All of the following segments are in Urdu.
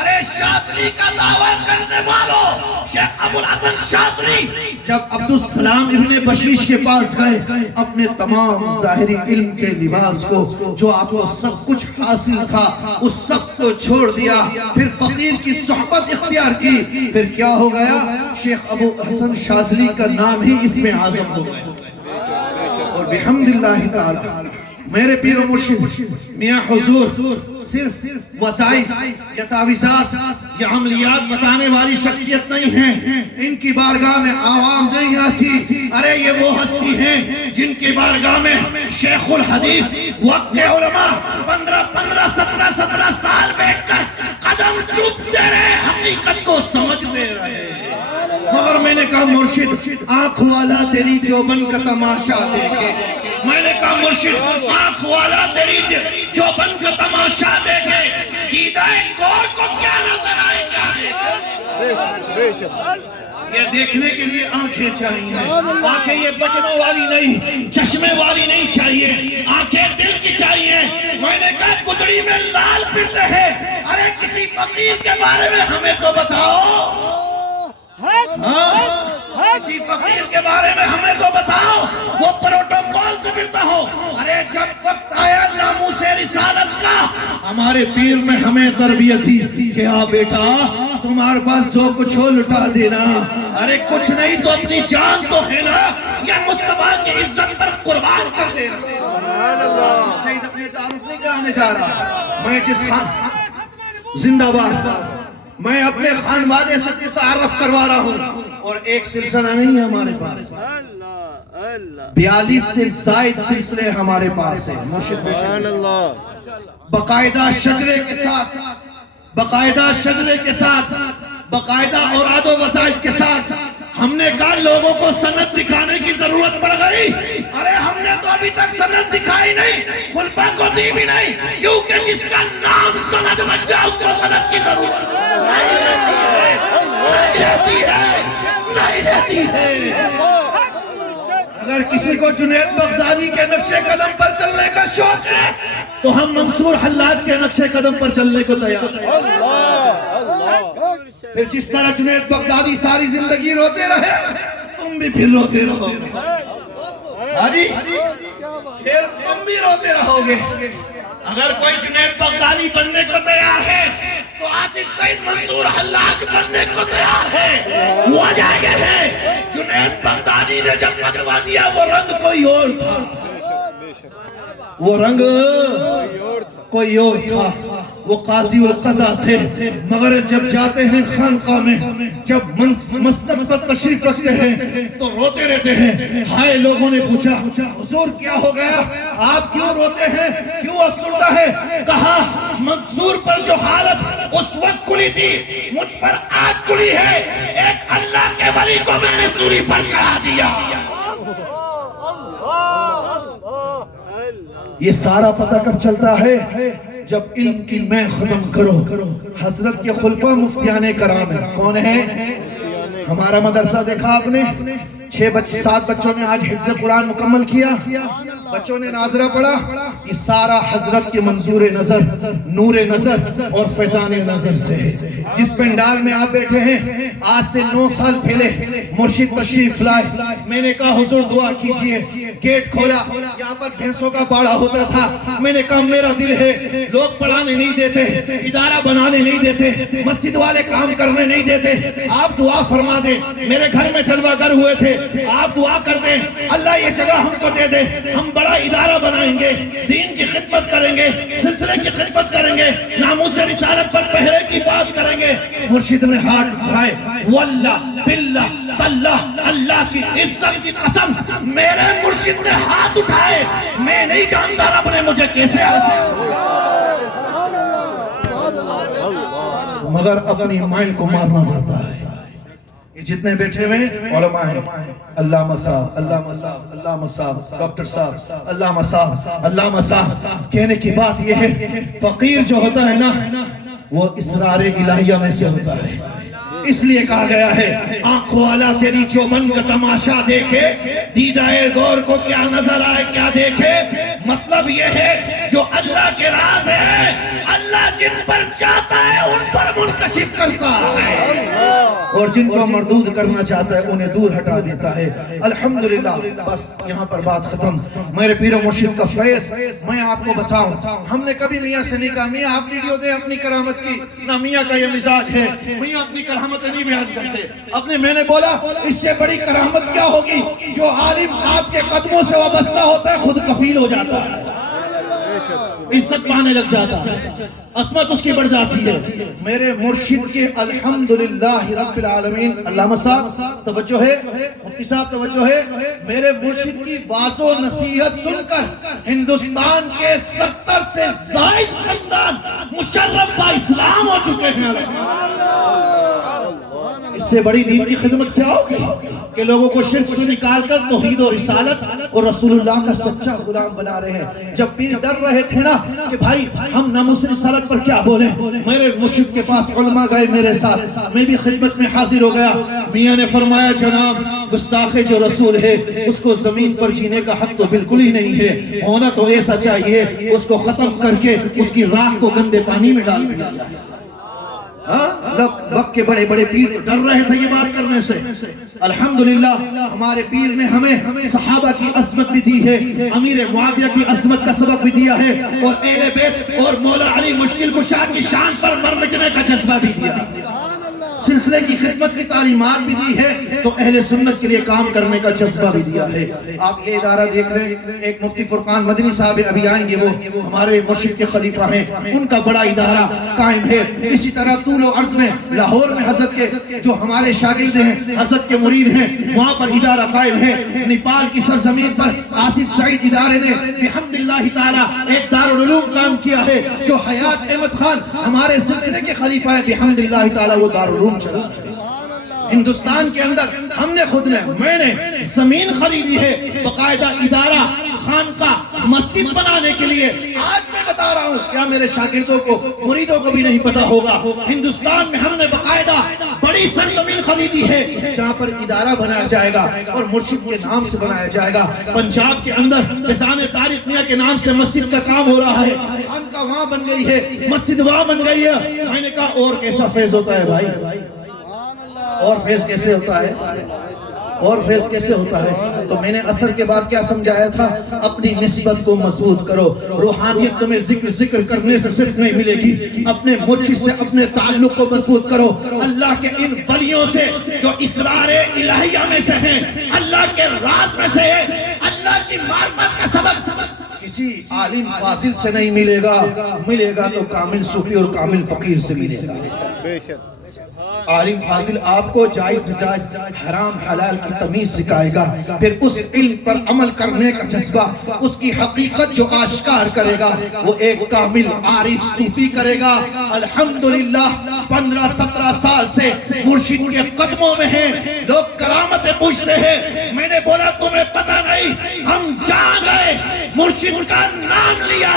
ارے شاذلی کا دعویٰ کرنے والوں، شیخ ابو الحسن شاذلی جب عبدالسلام ابن بشیش کے پاس گئے، اپنے تمام ظاہری علم کے لباس کو، جو آپ کو سب کچھ حاصل تھا، اس سب کو چھوڑ دیا، پھر فقیر کی صحبت اختیار کی، پھر کیا ہو گیا؟ شیخ ابو الحسن شاذلی کا نام ہی اسم اعظم ہو گیا۔ اور بحمداللہ تعالی میرے پیر و مرشد میاں حضور صرف وظائف یا تعویذات یا عملیات بتانے والی شخصیت نہیں ہیں، ان کی بارگاہ میں عوام نہیں آتی۔ ارے یہ وہ ہستی ہیں جن کی بارگاہ میں شیخ الحدیث وقت کے علماء 17 سال بیٹھ کر قدم چومتے رہے، حقیقت کو سمجھتے رہے۔ مگر میں نے کہا مرشد آنکھ والا تیری چوبن کا تماشا دیکھے، میں نے کہا مرشد آنکھ والا تیری چوبن کا تماشا دیکھے، دیدہ غور کو کیا نظر آئے گا؟ یہ دیکھنے کے لیے آنکھیں چاہیے، آنکھیں یہ بچنوں والی نہیں، چشمے والی نہیں چاہیے، آنکھیں دل کی چاہیے۔ میں نے کہا گدڑی میں لال پھرتے ہیں، ارے کسی فقیر کے بارے میں ہمیں تو بتاؤ، کسی فقیر کے بارے میں ہمیں تو بتاؤ، وہ پروٹوکول سے پھرتا ہو۔ ارے جب وقت آیا ناموس رسالت کا، ہمارے پیر میں ہمیں تربیت تھی کہ ہاں بیٹا تمہارے پاس جو کچھ ہو لٹا دینا، ارے کچھ نہیں تو اپنی جان تو ہے نا، یا مصطفیٰ کی عزت پر قربان کر دینا۔ سید اپنے تعارف نہیں کرانے جا رہا، میں جس خان زندہ باد، میں اپنے خانوادے سے تعارف کروا رہا ہوں، اور ایک سلسلہ نہیں ہے ہمارے پاس، 42 سے زائد سلسلے ہمارے پاس ہیں۔ باقاعدہ شجرے کے ساتھ، باقاعدہ شجرے کے ساتھ، باقاعدہ اوراد و وظائف کے ساتھ، ہم نے کہا لوگوں کو سند دکھانے کی ضرورت پڑ گئی، ارے ہم نے تو ابھی تک سند دکھائی نہیں، خلفاء کو دی بھی نہیں، کیونکہ جس کا نام سند بن جائے اس کو سند کی ضرورت نہیں رہتی ہے۔ اگر کسی کو جنید بغدادی کے نقش قدم پر چلنے کا شوق ہے تو ہم منصور حلاج کے نقش قدم پر چلنے کو تیار ہیں۔ پھر جس طرح جنید بغدادی ساری زندگی روتے رہے، تم بھی پھر روتے رہو گے، پھر تم بھی روتے رہو گے۔ اگر کوئی جنید بغدادی بننے کو تیار ہے تو آصف سعید منصور حلاج بننے کو تیار ہے۔ وجہ یہ ہے جنید بغدادی نے جب فتویٰ دیا وہ رنگ کوئی اور تھا، وہ رنگ کوئی اور تھا، وہ قاضی القضا تھے، مگر جب جاتے ہیں خانقاہ میں، جب مسند پر تشریف رکھتے ہیں تو روتے رہتے ہیں۔ ہائے لوگوں نے پوچھا حضور کیا ہو گیا، آپ کیوں روتے ہیں، کیوں افسردہ ہے؟ کہا منصور پر جو حالت اس وقت کھلی تھی مجھ پر آج کھلی ہے، ایک اللہ کے ولی کو میں نے سوری پر چڑھا دیا۔ یہ سارا پتہ کب چلتا ہے؟ جب علم کی میں ختم کرو۔ حضرت کے خلفاء مفتیان کرام ہیں، کون ہیں؟ ہمارا مدرسہ دیکھا آپ نے، 7 بچوں نے آج حفظ قرآن مکمل کیا، بچوں نے ناظرہ پڑھا، یہ سارا حضرت کے منظور نظر، نور نظر اور فیضان نظر سے۔ جس پنڈال میں آپ بیٹھے ہیں آج سے 9 سال پہلے مرشد تشریف لائے، میں نے کہا حضور دعا کیجئے، گیٹ کھولا، یہاں پر بھینسوں کا باڑا ہوتا تھا، میں نے کہا میرا دل ہے، لوگ پڑھانے نہیں دیتے، ادارہ بنانے نہیں دیتے، مسجد والے کام کرنے نہیں دیتے، آپ دعا فرما دیں، میرے گھر میں جلوہ گر ہوئے تھے، آپ دعا کر دیں اللہ یہ جگہ ہم کو دے دے، ہم بڑا ادارہ بنائیں گے، دین کی خدمت کریں گے، سلسلے کی خدمت کریں گے، ناموس رسالت پر پہرے کی بات کریں گے۔ مرشد نے ہاتھ اٹھائے، واللہ باللہ تاللہ اللہ کی عزت کی قسم، میرے مرشد نے ہاتھ اٹھائے، میں نہیں جانتا رب نے مجھے کیسے مگر اپنی مائل کو مارنا پڑتا ہے۔ یہ جتنے بیٹھے ہوئے علماء ہیں، علامہ صاحب، علامہ صاحب، علامہ صاحب، ڈاکٹر صاحب، علامہ صاحب، علامہ صاحب، کہنے کی بات یہ ہے فقیر جو ہوتا ہے نا وہ اسرار الہیہ میں سے ہوتا ہے، اس لیے کہا گیا ہے آنکھ والا تیری چوبن کا تماشا دیکھے، دیدہ غور کو کیا نظر آئے کیا دیکھے۔ مطلب یہ ہے جو اللہ کے راز ہے اللہ جن پر چاہتا ہے ان پر منکشف کرتا ہے اور جن کو مردود کرنا چاہتا ہے انہیں دور ہٹا دیتا ہے۔ الحمدللہ، بس یہاں پر بات ختم۔ میرے پیر و مرشد کا فیض میں آپ کو بتاؤں، ہم نے کبھی میاں سے نہیں کہا میاں آپ ویڈیو دیں اپنی کرامت کی، نہ میاں کا یہ مزاج ہے، میاں اپنی کرامت نہیں بیان کرتے۔ میں نے بولا اس سے بڑی کرامت کیا ہوگی؟ جو عالم آپ کے قدموں سے وابستہ ہوتا ہے خود کفیل ہو جاتا ہے، عزت پانے لگ جاتا ہے، عظمت اس کی بڑھ جاتی ہے۔ میرے مرشد کے الحمدللہ رب العالمین، علامہ صاحب توجہ ہے، مفتی صاحب توجہ ہے، میرے مرشد کی واعظ و نصیحت سن کر ہندوستان کے 70 سے زائد خاندان مشرف با اسلام ہو چکے ہیں۔ اس سے بڑی دین کی خدمت کیا ہوگی کہ لوگوں کو شرک سے نکال کر توحید و رسالت اور رسول اللہ کا سچا غلام بنا رہے ہیں۔ جب پیر ڈر رہے تھے نا کہ بھائی ہم ناموس رسالت پر کیا بولیں، میرے مرشد کے پاس علماء گئے میرے ساتھ، میں بھی خدمت میں حاضر ہو گیا۔ میاں نے فرمایا جناب گستاخ جو رسول ہے اس کو زمین پر جینے کا حق تو بالکل ہی نہیں ہے، ہونا تو ایسا چاہیے اس کو ختم کر کے اس کی راہ کو گندے پانی میں ڈال دیا جائے۔ وقت کے بڑے بڑے پیر ڈر رہے تھے یہ بات کرنے سے۔ الحمدللہ ہمارے پیر نے ہمیں صحابہ کی عظمت بھی دی ہے، امیر معاویہ کی عظمت کا سبق بھی دیا ہے، اور اہل بیت اور مولا علی مشکل کشا کی شان پر مر مٹنے کا جذبہ بھی دیا، سلسلے کی خدمت کی تعلیمات بھی دی ہے، تو اہل سنت کے لیے کام کرنے کا جذبہ بھی دیا ہے۔ آپ یہ ادارہ دیکھ رہے ہیں، ایک مفتی فرقان مدنی صاحب ابھی آئیں گے، وہ ہمارے مرشد کے خلیفہ ہیں، ان کا بڑا ادارہ قائم ہے۔ اسی طرح طول و عرض میں لاہور میں حضرت کے جو ہمارے شاگرد ہیں، حضرت کے مرید ہیں، وہاں پر ادارہ قائم ہے۔ نیپال کی سرزمین پر آصف سعید ادارے نے بحمداللہ تعالی ایک دارالعلوم کام کیا ہے، جو حیات احمد خان ہمارے سلسلے کے خلیفہ ہے، بحمداللہ تعالی وہ دارالعلوم چلا۔ ہندوستان کے اندر ہم نے خود نے میں نے زمین خریدی ہے باقاعدہ ادارہ خانقاہ مسجد بنانے کے لیے۔ آج میں بتا رہا ہوں، کیا میرے شاگردوں کو مریدوں کو بھی نہیں پتا ہوگا، ہندوستان میں ہم نے باقاعدہ بڑی سرزمین خریدی ہے جہاں پر ادارہ بنایا جائے گا اور مرشد کے نام سے بنایا جائے گا۔ پنجاب کے اندر فیضان طارق میاں کے نام سے مسجد کا کام ہو رہا ہے، خانقاہ وہاں بن گئی ہے، مسجد وہاں بن گئی ہے۔ میں نے کہا اور کیسا فیض ہوتا ہے بھائی، اور فیض کیسے ہوتا ہے، اور فیض کیسے ہوتا ہے؟ تو میں نے عصر کے بعد کیا سمجھایا تھا؟ اپنی نسبت کو مضبوط کرو۔ روحانیت تمہیں ذکر کرنے سے صرف نہیں ملے گی، اپنے مرشد سے اپنے تعلق کو مضبوط کرو۔ اللہ کے ان ولیوں سے جو اسرار الہیہ میں سے ہیں، اللہ کے راز میں سے ہیں، اللہ کی معرفت کا سبق کسی عالم فاضل سے نہیں ملے گا، ملے گا تو کامل صوفی اور کامل فقیر سے ملے گا۔ عالم فاضل آپ کو جائز نجائز حرام حلال کی تمیز سکھائے گا، پھر اس علم پر عمل کرنے کا جذبہ، اس کی حقیقت جو آشکار کرے گا وہ ایک کامل عارف صوفی کرے گا۔ الحمدللہ 15-17 سال سے مرشد کے قدموں میں ہیں، لوگ کرامتیں پوچھتے ہیں، میں نے بولا تمہیں پتہ نہیں، ہم جان گئے مرشد کا نام لیا،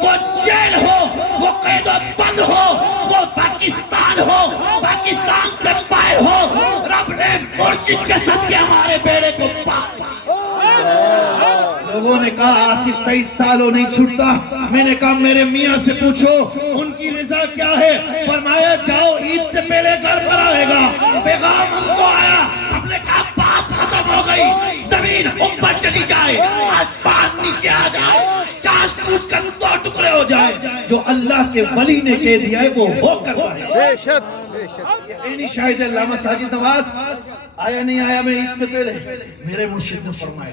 وہ جیل ہو، وہ قید و بند ہو، وہ پاکستان ہو، پاکستان سے باہر ہو، رب نے مرشد کے صدقے ہمارے بیڑے کو پاک۔ لوگوں نے کہا آصف سعید سالوں نہیں چھوٹتا، میں نے کہا میرے میاں سے پوچھو ان کی رضا کیا ہے، فرمایا جاؤ عید سے پہلے گھر پر آئے گا۔ پیغام ان کو آیا، ہم نے کہا بات ختم ہو گئی، زمین اوپر چلی جائے، آسمان نیچے آ جائے، چاند ٹوٹ کر دو ٹکڑے ہو جائے، جو اللہ کے ولی نے کہہ دیا ہے وہ ہو کر رہا ہے۔ بے شک یقینی شاہد علامہ ساجد نواز آیا نہیں آیا میں عید سے پہلے، میرے مرشد نے فرمایا،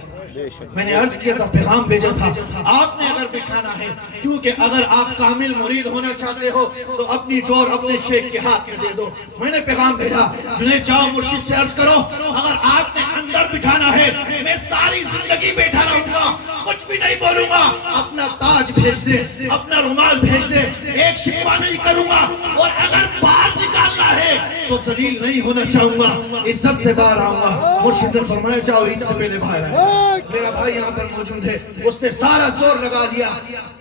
میں نے عرض کیا تھا پیغام بھیجا تھا، آپ نے اگر بٹھانا ہے، کیونکہ اگر آپ کامل مرید ہونا چاہتے ہو تو اپنی ڈور اپنے شیخ کے ہاتھ میں دے دو۔ میں نے پیغام بھیجا، جنہیں چاہو مرشد سے عرض کرو، اگر آپ نے اندر بٹھانا ہے میں ساری زندگی بیٹھا رہوں گا، کچھ بھی نہیں بولوں گا، اپنا تاج بھیج دے، اپنا رومال بھیج دے، ایک شکوہ نہیں کروں گا، اور اگر باہر نکالنا ہے تو ذلیل نہیں ہونا چاہوں گا، عزت سے باہر آؤں گا۔ مرشد نے فرمایا جاؤ عید سے پہلے باہر آئے۔ میرا بھائی یہاں پر موجود ہے، اس نے سارا زور لگا لیا،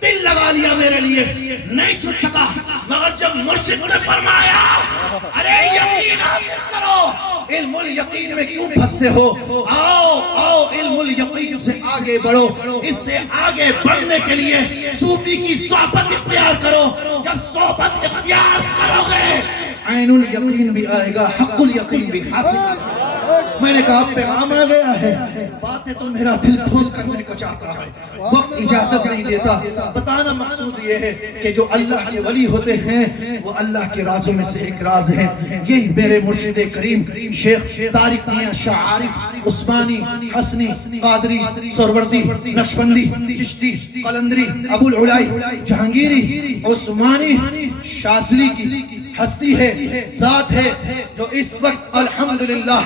دل لگا لیا میرے لیے، نہیں چھٹ سکا، مگر جب مرشد نے فرمایا ارے یقین حاصل کرو، علم الیقین میں کیوں پھنستے ہو، آؤ آؤ علم الیقین سے آگے بڑھو، اس سے آگے بڑھنے کے لیے صوفی کی صحبت اختیار کرو، جب صحبت اختیار کرو گے عین الیقین بھی آئے گا، حق الیقین بھی حاصل۔ میں نے کہا پیغام آ گیا ہے، باتیں تو میرا دل پھول کرنے کو چاہتا ہے، وقت اجازت نہیں دیتا۔ بتانا مقصود یہ ہے کہ جو اللہ کے ولی ہوتے ہیں وہ اللہ کے رازوں میں سے ایک راز ہے۔ یہی میرے مرشد کریم شیخ طارق میاں شاہ عارف عثمانی حسنی قادری سہروردی نقشبندی چشتی قلندری ابو العلائی جہانگیری عثمانی شاذلی کی ہستی ہے، ذات ہے، جو اس وقت الحمدللہ